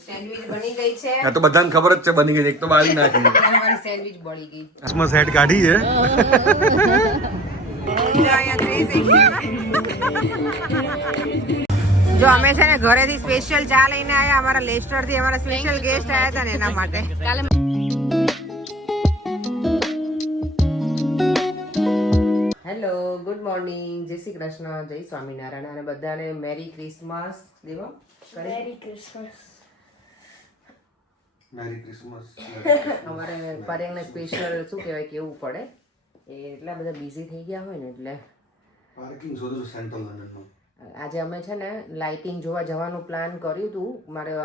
Sandwich બની ગઈ છે. આ તો બધાને ખબર જ છે બની ગઈ. એક તો બાળી નાખી. અમારી સેન્ડવિચ બળી ગઈ. આસમાં સાઈડ કાઢી છે. જો અમે છે ને ઘરેથી સ્પેશિયલ ચા લઈને આયા. અમારા લેસ્ટર થી અમારા સ્પેશિયલ ગેસ્ટ આયા હતા ને એના માટે. હેલો, ગુડ મોર્નિંગ, જય શ્રી કૃષ્ણ, જય સ્વામિનારાયણ અને બધાને મેરી ક્રિસમસ. દેવો મેરી ક્રિસમસ. Merry Christmas. અમારે પરેંગને સ્પેશિયલ શું કહેવાય કેવું પડે. એ એટલા બધા બિઝી થઈ ગયા હોય ને એટલે પાર્કિંગ શોધું છું સેન્ટ્રલ લંડનમાં. આજે અમે છે ને લાઇટિંગ જોવા જવાનું પ્લાન કર્યું હતું.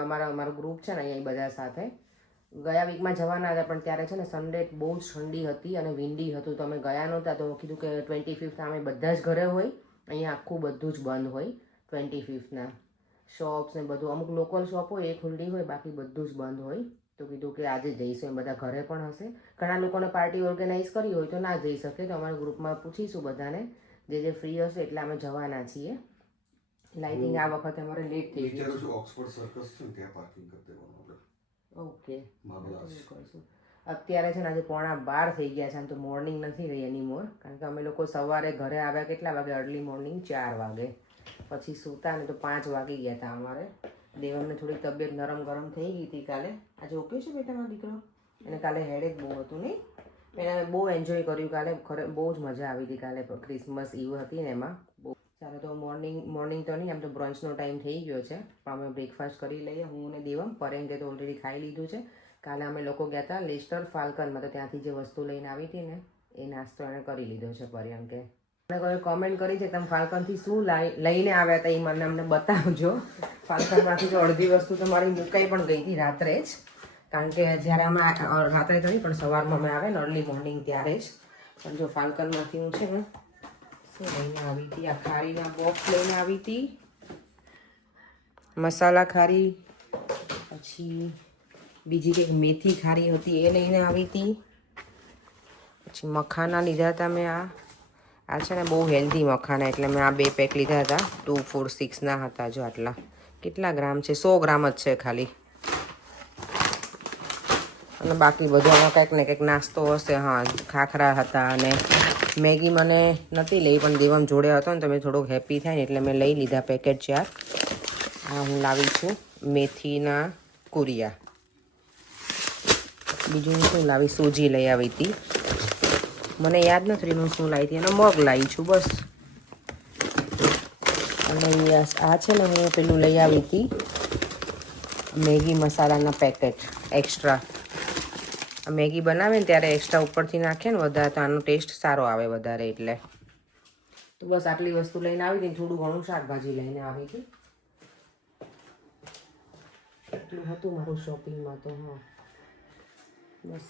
અમારું ગ્રુપ છે ને અહીંયા બધા સાથે ગયા વીકમાં જવાના હતા, પણ ત્યારે છે ને સન્ડે બહુ જ ઠંડી હતી અને વિન્ડી હતું, તો અમે ગયા નહોતા. તો કીધું કે 25th અમે બધા જ ઘરે હોય, અહીંયા આખું બધું જ બંધ હોય 25thના. શોપ્સ ને બધું, અમુક લોકલ શોપ હોય એ ખુલ્લી હોય, બાકી બધું જ બંધ હોય. તો કીધું કે આજે જઈશું, બધા ઘરે પણ હશે. ઘણા લોકોને પાર્ટી ઓર્ગેનાઇઝ કરી હોય તો ના જઈ શકે, તો અમારા ગ્રુપમાં પૂછીશું બધાને જે ફ્રી હશે એટલે અમે જવાના છીએ. લાઇટિંગ આ વખતે અમારે લેટ થઈ ગયું છે. ઓક્સફોર્ડ સર્કસ છે ત્યાં પાર્કિંગ કરી દેવાનું. ઓકે, અત્યારે છે ને આજે 11:15 થઈ ગયા છે. આમ તો મોર્નિંગ નથી રહી એની મોર, કારણ કે અમે લોકો સવારે ઘરે આવ્યા કેટલા વાગે? અર્લી મોર્નિંગ 4 વાગે. પછી સૂતા ને તો 5 વાગી ગયા હતા અમારે. દેવમને થોડી તબિયત નરમ ગરમ થઈ ગઈ હતી કાલે. આજે ઓકે છે બેટા મારો દીકરો? એને કાલે હેડેક બહુ હતું નહીં? એને બહુ એન્જોય કર્યું કાલે, બહુ જ મજા આવી હતી કાલે. ક્રિસમસ ઈવ હતી ને એમાં બહુ. ચાલો તો મોર્નિંગ તો નહીં, આમ તો બ્રંચનો ટાઈમ થઈ ગયો છે, પણ અમે બ્રેકફાસ્ટ કરી લઈએ. હું અને દેવમ. પરેંગે તો ઓલરેડી ખાઈ લીધું છે. કાલે અમે લોકો ગયા હતા લેસ્ટર ફાલ્કનમાં, તો ત્યાંથી જે વસ્તુ લઈને આવી હતી ને એ નાસ્તો એને કરી લીધો છે પર્યંકે. મને કોઈ કોમેન્ટ કરી છે તમે ફાલ્કનથી શું લઈને આવ્યા હતા, એ મને અમને બતાવજો. ફાલ્કનમાંથી તો અડધી વસ્તુ તો મારી મુકાઈ પણ ગઈ હતી રાત્રે જ, કારણ કે જ્યારે અમે રાત્રે તો નહીં પણ સવારમાં અમે આવે ને અર્લી મોર્નિંગ ત્યારે જ. પણ જો ફાલ્કનમાંથી હું છે ને શું લઈને આવી હતી, આ ખારીના બોક્સ લઈને આવી હતી, મસાલા ખારી, પછી બીજી કંઈક મેથી ખારી હતી એ લઈને આવી હતી, પછી મખાના લીધા હતા મેં. આ છે ને બહુ હેલ્ધી મખાના, એટલે મેં આ 2 પેક લીધા હતા. 246ના હતા. જો આટલા કેટલા ગ્રામ છે? 100 ગ્રામ જ છે ખાલી. અને બાકી બધામાં કંઈક ને કંઈક નાસ્તો હશે. હા, ખાખરા હતા અને મેગી મને નથી લઈ, પણ દેવમ જોડે હતો ને તો મેં થોડુંક હેપી થાય ને એટલે મેં લઈ લીધા પેકેટ 4. આ હું લાવી છું મેથીના કુરિયા. બીજું હું શું લાવી? સૂજી લઈ આવી હતી. મને યાદ નથી હું શું લાવી હતી, અને મગ લાવી છું બસ. અને આ છે ને હું પેલું લઈ આવી હતી મેગી મસાલાના પેકેટ એક્સ્ટ્રા. મેગી બનાવે ને ત્યારે એક્સ્ટ્રા ઉપરથી નાખે ને વધારે, તો આનો ટેસ્ટ સારો આવે વધારે. એટલે તો બસ આટલી વસ્તુ લઈને આવી હતી. થોડું ઘણું શાકભાજી લઈને આવી હતી. એટલું હતું મારું શોપિંગમાં તો. હા બસ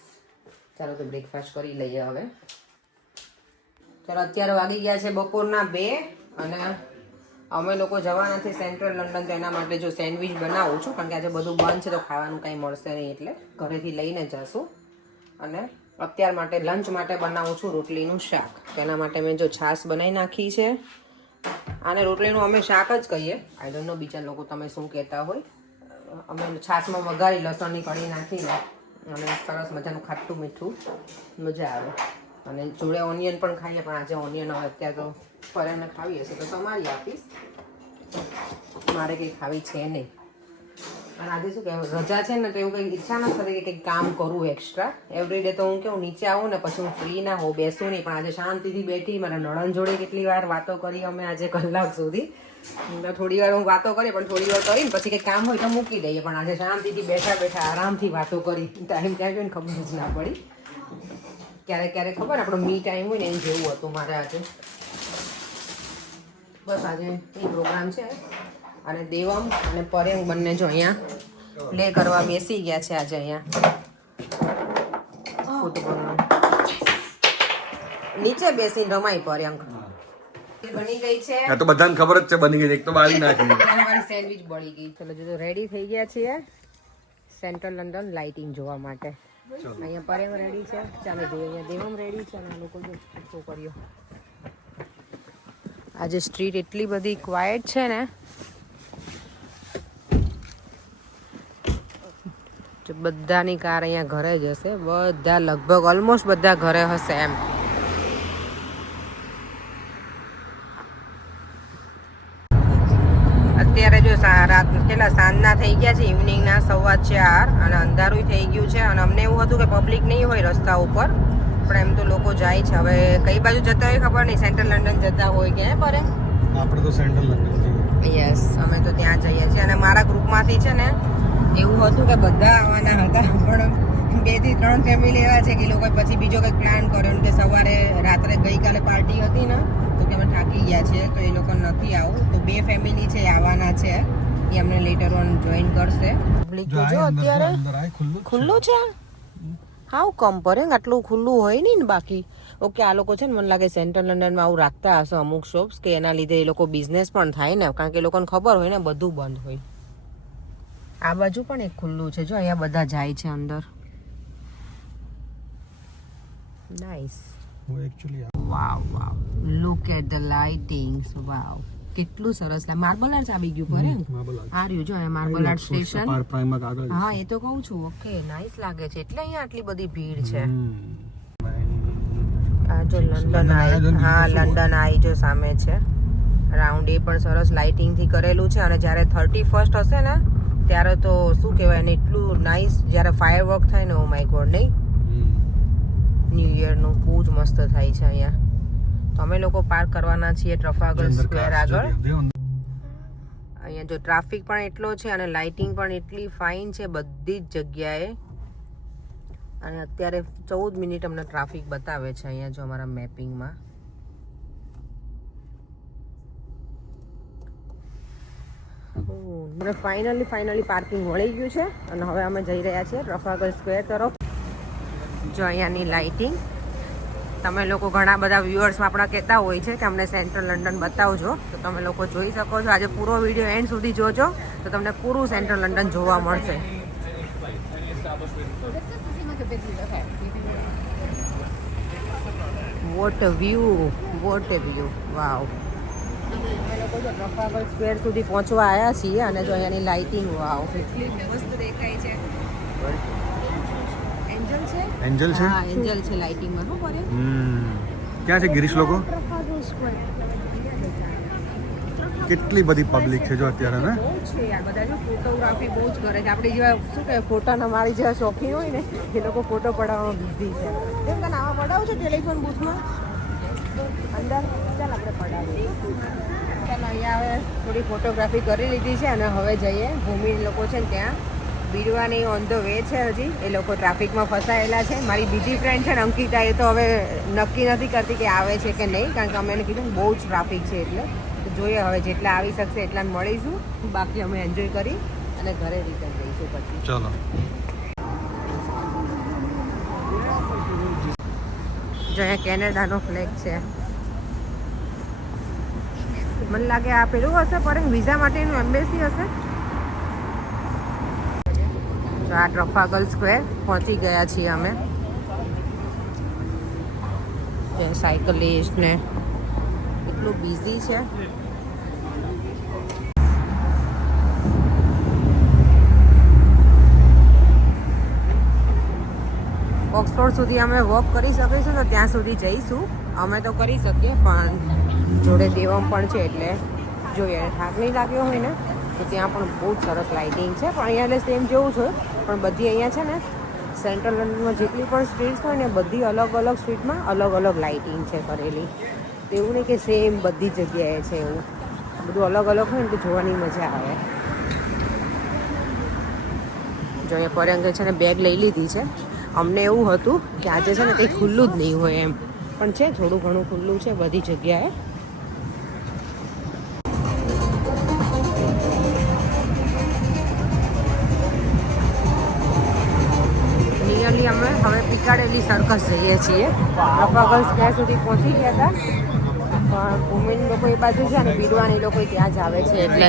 ચાલો તો બ્રેકફાસ્ટ કરી લઈએ હવે. ચાલો અત્યારે વાગી ગયા છે બપોરના 2 અને અમે લોકો જવાના છે સેન્ટ્રલ લંડન. તો એના માટે જો સેન્ડવિચ બનાવું છું, કારણ કે આજે બધું બંધ છે તો ખાવાનું કંઈ મળશે નહીં, એટલે ઘરેથી લઈને જશું. અને અત્યાર માટે લંચ માટે બનાવું છું રોટલીનું શાક. તો એના માટે મેં જો છાશ બનાવી નાખી છે. આને રોટલીનું અમે શાક જ કહીએ. આઈ ડોન્ટ નો બીજા લોકો તમે શું કહેતા હોય. અમે છાશમાં વઘારી લસણની કઢી નાખીને અને સરસ મજાનું ખાટું મીઠું મજા આવે. અને જોડે ઓનિયન પણ ખાઈએ, પણ આજે ઓનિયન હવે અત્યારે તો પરેને ખાવી હશે તો તમારી આપીશ, મારે કંઈ ખાવી છે નહીં. અને આજે શું કહેવાય રજા છે ને, તો એવું કંઈ ઈચ્છા નથી થતી કે કંઈક કામ કરવું એક્સ્ટ્રા. એવરીડે તો હું કેવું નીચે આવું ને પછી હું ફ્રી ના હોઉં, બેસું નહીં. પણ આજે શાંતિથી બેઠી, મારા નણંદ જોડે કેટલી વાર વાતો કરી અમે આજે કલાક સુધી. થોડી વાર હું વાતો કરી, પણ થોડી વાર કરીને પછી કંઈક કામ હોય તો મૂકી દઈએ. પણ આજે શાંતિથી બેઠા આરામથી વાતો કરી. ટાઈમ ત્યાં જોઈને ખબર જ ના પડી. ક્યારેક ખબર આપણો મી ટાઈમ હોય ને એમ જેવું હતું મારે આજે. બસ આજે એ પ્રોગ્રામ છે. અને દેવમ અને પરેંગ બંને જો અહીંયા પ્લે કરવા બેસી ગયા છે આજે. અહીંયા ફૂટબોલ નીચે બેસીને રમાય પરેંગ. બની ગઈ છે. આ તો બધાને ખબર જ છે બની ગઈ. એક તો બાળી નાખી. અમારી સેન્ડવિચ બળી ગઈ. ચલો જો રેડી થઈ ગયા છીએ સેન્ટ્રલ લંડન લાઇટિંગ જોવા માટે. અહીંયા પરેંગ રેડી છે. ચાલો જોઈએ. અહીંયા દેવમ રેડી છે અને આ લોકો જો છોકરીઓ. આજે સ્ટ્રીટ એટલી બધી ક્વાયટ છે ને, બધાની કાર અહીંયા ઘરે જ હશે, બધા લગભગ ઓલમોસ્ટ બધા ઘરે હશે એમ. અત્યારે જો રાત કેટલા સાંજના થઈ ગયા છે, ઇવનિંગના 4:15 અને અંધારું થઈ ગયું છે. અને અમને એવું હતું કે પબ્લિક નહીં હોય રસ્તા ઉપર, પણ એમ તો લોકો જાય છે. હવે કઈ બાજુ જતા હોય ખબર નહીં, સેન્ટ્રલ લંડન જતા હોય કે પર એમ. આપણે તો સેન્ટ્રલ લંડન જઈએ. યસ, અમે તો ત્યાં જઈએ છીએ. અને મારા ગ્રુપમાંથી છે ને એવું હતું કે બધા આવવાના હતા, પણ 2 થી 3 ફેમિલી એવા છે કે લોકો પછી બીજો કંઈક પ્લાન કર્યો કે સવારે રાત્રે ગઈકાલે પાર્ટી હતી ને તો કે અમે થાકી ગયા છે તો એ લોકો નથી આવું. તો 2 ફેમિલી છે આવવાના છે, એ અમને લેટર ઓન જોઈન કરશે. જો અત્યારે ખુલ્લું છે, હાઉ કમ પર આટલું ખુલ્લું હોય નહીં ને બાકી. ઓકે, આ લોકો છે ને મને લાગે સેન્ટ્રલ લંડનમાં આવું રાખતા હશે અમુક શોપ્સ, કે એના લીધે એ લોકો બિઝનેસ પણ થાય ને, કારણ કે એ લોકોને ખબર હોય ને બધું બંધ હોય. આ બાજુ પણ એક ખુલ્લું છે, જો અહીંયા બધા જાય છે અંદર. Nice. Wow wow, look at the lightings. Wow, કેટલું સરસ લાગે. માર્બલ આર્ટ આવી ગયું પર એમ. આ રહ્યું જો અહીંયા માર્બલ આર્ટ સ્ટેશન. હા, એ તો કહું છું. ઓકે, નાઈસ લાગે છે. એટલે અહીંયા આટલી બધી ભીડ છે. આ જો લંડન આઈ, હા લંડન આઈ જો સામે છે. રાઉન્ડ એ પણ સરસ લાઇટિંગ થી કરેલું છે. અને જ્યારે 31st હશે ને ત્યારે તો શું કહેવાય ને, એટલું નાઈસ જ્યારે ફાયરવર્ક થાય ને, ઓ માય ગોડ, નહીં ન્યૂ યર નું બહુ જ મસ્ત થાય છે અહીંયા. તો અમે લોકો પાર્ક કરવાના છીએ ટ્રફાગર સ્ક્વેર આગળ. અહીંયા જો ટ્રાફિક પણ એટલો છે અને લાઇટિંગ પણ એટલી ફાઇન છે બધી જ જગ્યાએ. અને અત્યારે 14 મિનિટ અમને ટ્રાફિક બતાવે છે અહીંયા જો અમારા મેપિંગમાં. મને ફાઇનલી પાર્કિંગ મળી ગયું છે અને હવે અમે જઈ રહ્યા છીએ ટ્રફાગર સ્ક્વેર તરફ. જો અહીંયાની લાઇટિંગ, તમે લોકો ઘણા બધા વ્યુઅર્સમાં આપણા કહેતા હોય છે કે અમને સેન્ટ્રલ લંડન બતાવજો, તો તમે લોકો જોઈ શકો છો. આજે પૂરો વિડીયો એન્ડ સુધી જોજો તો તમને પૂરું સેન્ટ્રલ લંડન જોવા મળશે. What a view, what a view, wow. અમે લોકો જો ટ્રફાગર સ્ક્વેર સુધી પહોંચવા આવ્યા છીએ અને જો અહીંયાની લાઇટિંગ, વાવ, કેટલી મસ્ત દેખાય છે. એન્જલ છે. હા, એન્જલ છે લાઇટિંગમાં. શું કરે? ક્યાં છે ગિરીશ લોકો? કેટલી બધી પબ્લિક છે જો અત્યારે ને. બહુ છે યાર, બધા જો ફોટોગ્રાફી બહુ જ કરે છે. આપણી જેવા શું કહે ફોટાના મારી જેવા શોખીન હોય ને એ લોકો ફોટો પડાવવામાં બિઝી છે. કેમ કે આવા પડાવું છે ટેલિફોન બૂથમાં અંદર. ચાલ આપણે પડાવીએ. ચાલો, અહીંયા હવે થોડી ફોટોગ્રાફી કરી લીધી છે અને હવે જઈએ. ભૂમિ લોકો છે ને ત્યાં બીડવાની ઓન ધ વે છે. હજી એ લોકો ટ્રાફિકમાં ફસાયેલા છે. મારી બીજી ફ્રેન્ડ છે ને અંકિતા, એ તો હવે નક્કી નથી કરતી કે આવે છે કે નહીં, કારણ કે અમે એને કીધું બહુ જ ટ્રાફિક છે. એટલે જોઈએ હવે જેટલા આવી શકશે એટલાને મળીશું, બાકી અમે એન્જોય કરી અને ઘરે રિટર્ન જઈશું પછી. ચલો. જો અહીંયા કેનેડાનો ફ્લેગ છે. મને લાગે આ પેલું હશે પર વિઝા માટેનું એમ્બેસી હશે. તો આ ટ્રફાગર સ્ક્વેર પહોંચી ગયા છીએ અમે. સાયકલિસ્ટ ને એટલું બિઝી છે. ઓક્સફોર્ડ સુધી અમે વોક કરી શકીશું તો ત્યાં સુધી જઈશું. અમે તો કરી શકીએ, પણ જોડે દેવમ પણ છે એટલે જોઈએ. થાક નહીં લાગ્યો હોય ને તો ત્યાં પણ બહુ જ સરસ લાઇટિંગ છે. પણ અહીંયા એટલે સેમ જેવું છે, પણ બધી અહીંયા છે ને સેન્ટ્રલ લંડનમાં જેટલી પણ સ્ટ્રીટ્સ હોય ને બધી અલગ અલગ સ્ટ્રીટમાં અલગ અલગ લાઇટિંગ છે કરેલી. એવું નહીં કે સેમ બધી જગ્યાએ છે, એવું બધું અલગ અલગ હોય ને તો જોવાની મજા આવે. જો અહીંયા પર્યંકે છે ને બેગ લઈ લીધી છે. અમને એવું હતું કે આજે છે ને કંઈ ખુલ્લું જ નહીં હોય એમ, પણ છે થોડું ઘણું ખુલ્લું છે બધી જગ્યાએ. નિયરલી અમે હવે પિકાડેલી સર્કસ જઈએ છીએ. ટ્રફાગર સ્ક્વેર સુધી પહોંચી ગયા હતા, પણ ભૂમિન લોકો એ બાજુ છે અને બીડવાની લોકો ત્યાં જ આવે છે. એટલે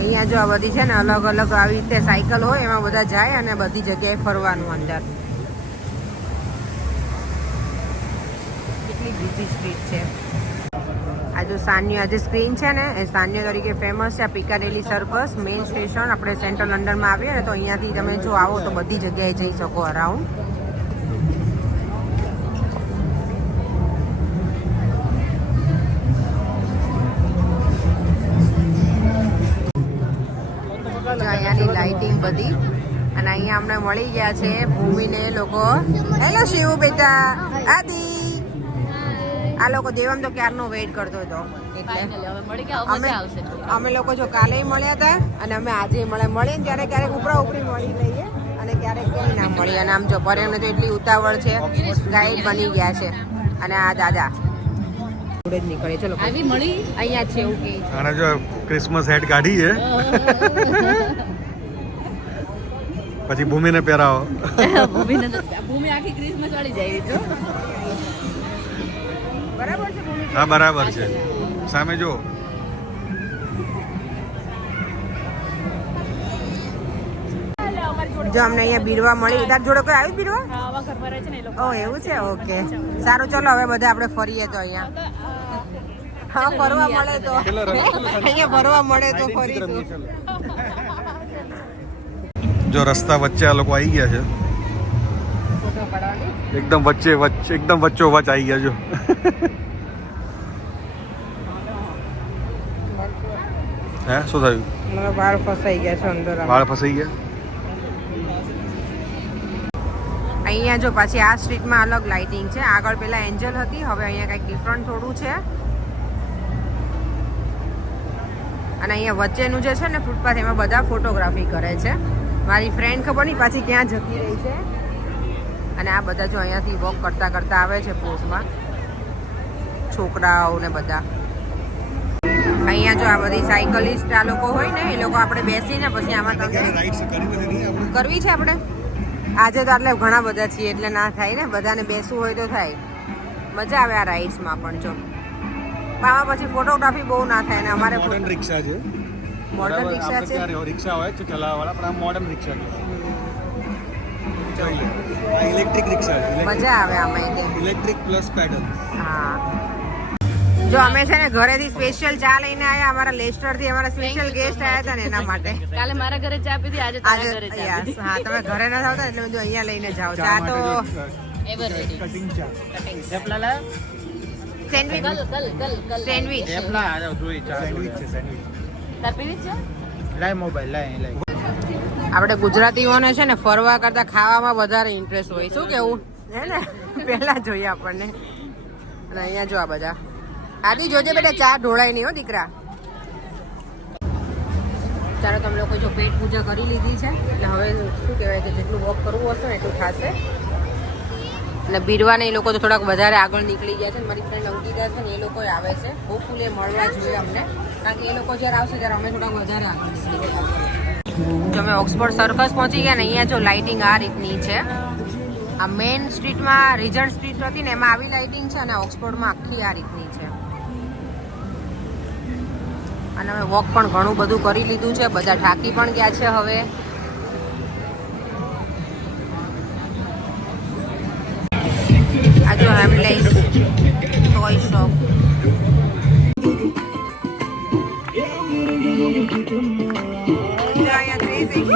અહીંયા જો આ બધી છે ને અલગ અલગ આવી રીતે સાયકલ હોય એમાં બધા જાય અને બધી જગ્યાએ ફરવાનું અંદર. કેટલી બીજી સ્ટ્રીટ છે. આ જો સાન્યો આજે સ્ક્રીન છે ને એ સાન્યો તરીકે ફેમસ છે. આ પિકાડેલી સર્કસ મેઇન સ્ટેશન આપણે સેન્ટ્રલ લંડનમાં આવીએ ને તો અહીંયાથી તમે જો આવો તો બધી જગ્યાએ જઈ શકો અરાઉન્ડ. અહીંયાની લાઇટિંગ બધી અને અહીંયા અમને મળી ગયા છે ભૂમિને લોકો. હેલો શિવ બેટા, આદિ. આ લોકો દેવમ તો ક્યારનો વેઇટ કરતો હતો એટલે અમે લોકો જો કાલે મળ્યા હતા અને અમે આજે મળીએ ને ત્યારે ક્યારેક ઉપરા ઉપરી મળી લઈએ અને ક્યારેક કંઈ ના મળી. અને આમ જો પર્યમને તો એટલી ઉતાવળ છે, ગાઈડ બની ગયા છે. અને આ દાદા જોડે જ નીકળે. ચલો આવી મળી અહીંયા છે એવું કે આને જો ક્રિસમસ હેટ કાઢી છે પછી ભૂમિને પહેરાવો. ભૂમિ આખી ક્રિસમસ વાળી જાય છે. બરાબર છે ભૂમિ? હા બરાબર છે. સામે જો જો અમને અહીંયા બીરવા મળી. તાર જોડે કોઈ આવી બીરવા? આવા ઘર પર છે ને એ લોકો. ઓ એવું છે, ઓકે સારું. ચલો હવે બધા આપણે ફરીએ તો અહીંયા. હા ફરવા મળે તો અહીંયા ફરવા મળે તો ફરીશું. જો રસ્તા વચ્ચે આ લોકો આવી ગયા છે. એકદમ વચ્ચે એકદમ વચ્ચો વચ આવી ગયા જો. હે શું થયું? વાળ ફસાઈ ગયા છે અંદર. વાળ ફસાઈ ગયા. અહીંયા જો પાછી આ સ્ટ્રીટમાં અલગ લાઇટિંગ છે. આગળ પેલા એન્જલ હતી, હવે અહીંયા કંઈક ડિફરન્ટ થોડું છે. અને અહીંયા વચ્ચેનું જે છે ને ફૂટપાથ એમાં બધા ફોટોગ્રાફી કરે છે. મારી ફ્રેન્ડ ખબર નહીં પાછી ક્યાં જતી રહી છે. અને આ બધા જો અહીંયાથી વોક કરતા કરતા આવે છે પોઝમાં, છોકરાઓ ને બધા. અહીંયા જો આ બધી સાયકલિસ્ટ આ લોકો હોય ને એ લોકો આપણે બેસીને પછી આમાં કરવી છે આપણે. આજે તો એટલે ઘણા બધા છીએ એટલે ના થાય ને, બધાને બેસવું હોય તો થાય. મજા આવે આ રાઇડ્સમાં પણ. જો આમાં પછી ફોટોગ્રાફી બહુ ના થાય ને. અમારે મોડર્ન રિક્ષા છે. મોડર્ન રિક્ષા છે. રિક્ષા હોય છે ચલાવવાવાળા, પણ આ મોડર્ન રિક્ષા છે. આ ઇલેક્ટ્રિક રિક્ષા છે. મજા આવે આમાં. Electric plus pedal. હા જો અમે છે ને ઘરેથી સ્પેશિયલ ચા લઈને આવ્યા. અમારા લેસ્ટર થી અમારા સ્પેશિયલ ગેસ્ટ આવ્યા હતા ને એના માટે. કાલે મારા ઘરે ચા પીધી, આજે તારા ઘરે ચા yes, હા તમે ઘરે ના આવતા એટલે બધું અહીંયા લઈને જાઓ. ચા તો એવર રેડી. કટિંગ ચા. સેન્ડવિચ સેન્ડવિચ સેન્ડવિચ છે સેન્ડવિચ. તાર પીવી છે? આપણે ગુજરાતીઓને છે ને ફરવા કરતા ખાવામાં વધારે ઇન્ટરેસ્ટ હોય. શું કેવું હે ને? પહેલા જોઈએ આપણને. અને અહીંયા જો આ બધા. આદિ જોજે બેટા ચા ઢોળાય નહીં હો દીકરા. ચાલો તમે લોકો જો પેટ પૂજા કરી લીધી છે એટલે હવે શું કહેવાય કે જેટલું વોક કરવું હશે ને એટલું થશે. અને બીરવાને એ લોકો તો થોડાક વધારે આગળ નીકળી ગયા છે. મારી ફ્રેન્ડ અંકિતા છે ને એ લોકો આવે છે. હોપફુલી એ મળવા જોઈએ અમને, કારણ કે એ લોકો જ્યારે આવશે ત્યારે અમે થોડાક વધારે આગળ નીકળી ગયા. જો અમે ઓક્સફોર્ડ સર્કસ પહોંચી ગયા ને અહીંયા જો લાઇટિંગ આ રીતની છે. આ મેઇન સ્ટ્રીટમાં રિજન્ટ સ્ટ્રીટ હતી ને એમાં આવી લાઇટિંગ છે અને ઓક્સફોર્ડમાં આખી આ રીતની છે. અને અમે વોક પણ ઘણું બધું કરી લીધું છે. બધા થાકી પણ ગયા છે હવે. આ જો હેમલેસ ટોય શોપ. અહીંયા 360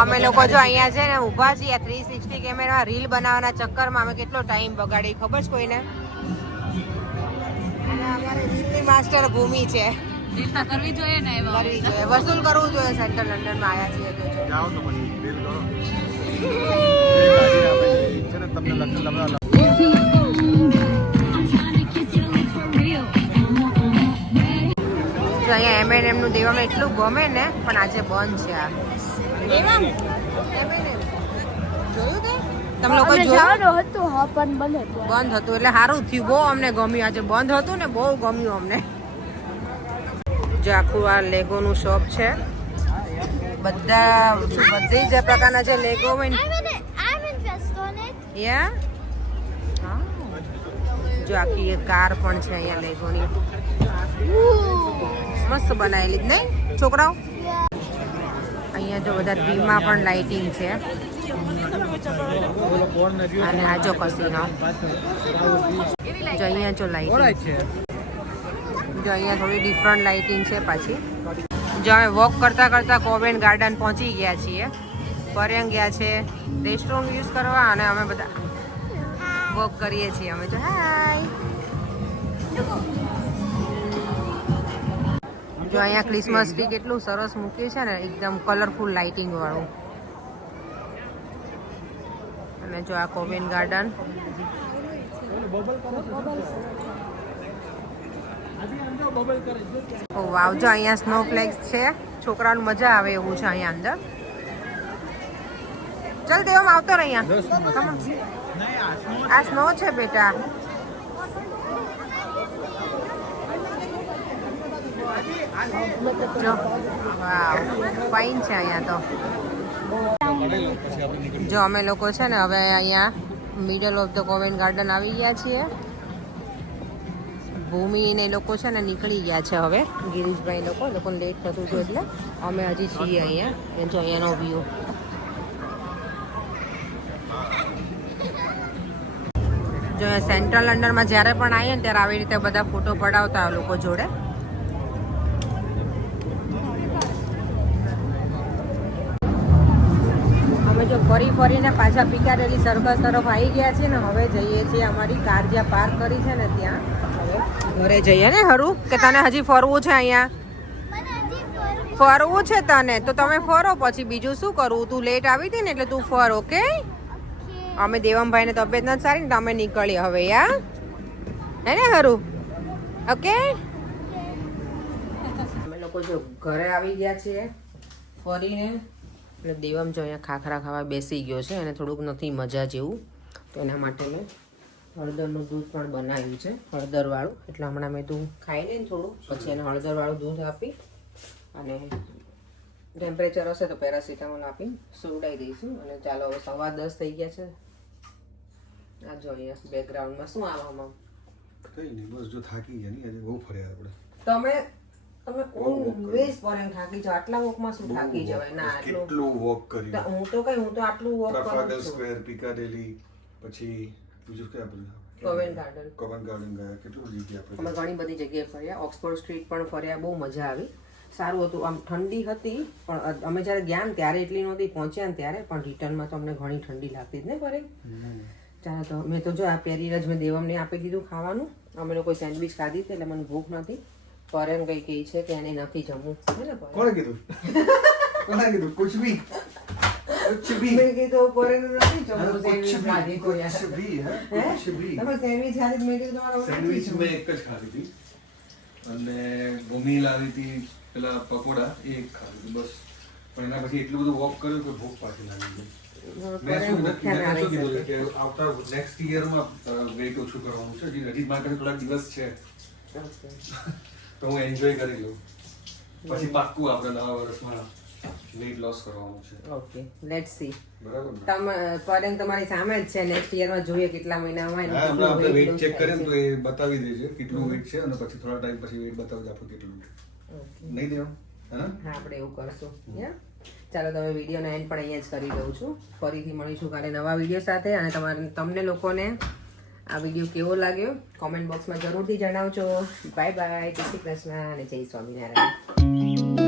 અમે લોકો જો અહીંયા છે ને ઊભા છીએ 360 કેમેરા રીલ બનાવવાના ચક્કરમાં અમે કેટલો ટાઈમ બગાડી ખબર છે કોઈને? અને અમારે રીલની માસ્ટર ભૂમિ છે. કરવી જોઈએ ને, કરવી જોઈએ, વસૂલ કરવું જોઈએ. સેન્ટ્રલ લંડનમાં આવ્યા છીએ તો જાઓ તો પછી રીલ કરો. તમને જો અહીંયા M&M નું દેવામાં એટલું ગમે ને, પણ આજે બંધ છે. આ M&M જોયું તે તમે લોકો જોયું હતું? હા પણ બંધ હતું. બંધ હતું એટલે સારું થયું. બહુ અમને ગમ્યું. આજે બંધ હતું ને બહુ ગમ્યું અમને. જે આખું આ લેગોનું શોપ છે બધા બધી જ પ્રકારના જે લેગો હોય ને I'm interested on it. યા હા જો આખી કાર પણ છે અહીંયા લેગોની મસ્ત બનાવેલી જ નહીં છોકરાઓ અહીંયા જો બધા થીમમાં પણ લાઇટિંગ છે અને આ જો કસીનો જો અહીંયા જો લાઇટિંગ જો અહીંયા થોડી ડિફરન્ટ લાઇટિંગ છે પાછી જો અમે વોક કરતા કરતા કોવેન્ટ ગાર્ડન પહોંચી ગયા છીએ પર્યંગ ગયા છે રેસ્ટોરન્ટ યુઝ કરવા અને અમે બધા વોક કરીએ છીએ અમે જો હાય જો અહીંયા ક્રિસમસ ટ્રી કેટલું સરસ મૂક્યું છે ને એકદમ કલરફુલ લાઇટિંગ વાળું અને જો આ કોવેન્ટ ગાર્ડન ઓ વાવ જો અહીંયા સ્નો ફ્લેક્સ છે છોકરાઓને મજા આવે એવું છે અહીંયા અંદર ચાલ દેવામાં આવતો રહે અહીંયા આ સ્નો છે બેટા જો વાવ ફાઇન છે અહીંયા તો જો અમે લોકો છે ને હવે અહીંયા મિડલ ઓફ ધ કોવેન્ટ ગાર્ડન આવી ગયા છીએ ભૂમિ ને લોકો છે ને નીકળી ગયા છે હવે ગિરીશભાઈ લોકોને લેટ થતું હતું એટલે અમે હજી છીએ અહીંયા જો અહીંયાનો વ્યૂ જો સેન્ટ્રલ લંડનમાં જ્યારે પણ આવીએ ને ત્યારે આવી રીતે બધા ફોટો પડાવતા લોકો જોડે અમે જો ફરીને પાછા પિકાડેલી સર્કસ તરફ આવી ગયા છીએ ને હવે જઈએ છીએ અમારી કાર જ્યાં પાર્ક કરી છે ને ત્યાં હવે ઘરે જઈએ ને હરું કે તને હજી ફરવું છે અહીંયા ફરવું છે તને તો તમે ફરો પછી બીજું શું કરવું તું લેટ આવી હતી ને એટલે તું ફર ઓકે અમે દેવમભાઈ ને તબિયત નથી સારી ને તો અમે નીકળીએ હવે યા હે ને હરું ઓકે અમે લોકો જો ઘરે આવી ગયા છીએ ફરીને એટલે દેવમ જો અહીંયા ખાખરા ખાવા બેસી ગયો છે અને થોડુંક નથી મજા જેવું તો એના માટે મેં હળદરનું દૂધ પણ બનાવ્યું છે હળદરવાળું એટલે હમણાં મેં તું ખાઈ લે ને થોડું પછી એને હળદરવાળું દૂધ આપી અને ટેમ્પરેચર હશે તો પેરાસિટામોલ આપી સુવડાવી દઈશું અને ચાલો હવે 10:15 થઈ ગયા છે આ જો અહીંયા બેકગ્રાઉન્ડમાં શું આવવામાં કઈ નહીં બસ જો થાકી ગયા નહીં આજે બહુ ફર્યા આપણે તમે ઓલવેઝ ફોરેન થાકી જાવ આટલા વોકમાં શું થાકી જવાય ના કેટલું વોક કર્યું હું તો આટલું વોક કરું ટ્રાફાલ્ગર સ્ક્વેર પિકાડેલી પછી બીજું ક્યાં બધું કોવેન્ટ ગાર્ડન ગયા કેટલું બધી ગયા અમે ઘણી બધી જગ્યાએ ફર્યા ઓક્સફોર્ડ સ્ટ્રીટ પણ ફર્યા બહુ મજા આવી સારું હતું આમ ઠંડી હતી પણ અમે જ્યારે ગયા ને ત્યારે એટલી નહોતી પહોંચ્યા ને ત્યારે પણ રિટર્નમાં તો અમને ઘણી ઠંડી લાગતી જ ને ફરે ચાલો તો મેં તો જો આ પેરીરજ મેં દેવમને આપી દીધું ખાવાનું અમે લોકોએ સેન્ડવિચ ખાધી હતી એટલે મને ભૂખ નથી ફરેન કઈ કહે છે કે એને નથી જમવું છે ને કોણે કીધું કુછ ભી મેં કીધું ફરેન નથી જમવું સેન્ડવિચ ખાધી કોઈ કુછ ભી તમે સેન્ડવિચ ખાધી મેં કીધું તમારો સેન્ડવિચ મેં એક જ ખાધી હતી અને ભૂમિ લાવી હતી પેલા પકોડા એ એક ખાધી હતી બસ પણ એના પછી એટલું બધું વોક કર્યું કે ભૂખ પાછી લાગી ગઈ મેં શું કીધું કે આવતા નેક્સ્ટ યરમાં વેઇટ ઓછું કરવાનું છે હજી મારા પાસે થોડા દિવસ છે તો હું એન્જોય કરી લઉં પછી પાક્કું આપણે નવા વર્ષમાં વેઇટ લોસ કરવાનું છે ઓકે લેટ્સ સી બરાબર તમે ફરેન તમારી સામે જ છે નેક્સ્ટ યરમાં જોઈએ કેટલા મહિનામાં હા આપણે વેઇટ ચેક કરીએ તો એ બતાવી દેજે કેટલું વેઇટ છે અને પછી થોડા ટાઈમ પછી વેઇટ બતાવી દે આપણું કેટલું નહીં દેવું હા આપણે એવું કરશું ચાલો તમે વિડીયોનો એન્ડ પણ અહીંયા જ કરી દઉં છું ફરીથી મળીશું કાલે નવા વિડીયો સાથે અને તમને લોકોને આ વિડીયો કેવો લાગ્યો કોમેન્ટ બોક્સમાં જરૂરથી જણાવજો બાય બાય જય શ્રી કૃષ્ણ અને જય સ્વામિનારાયણ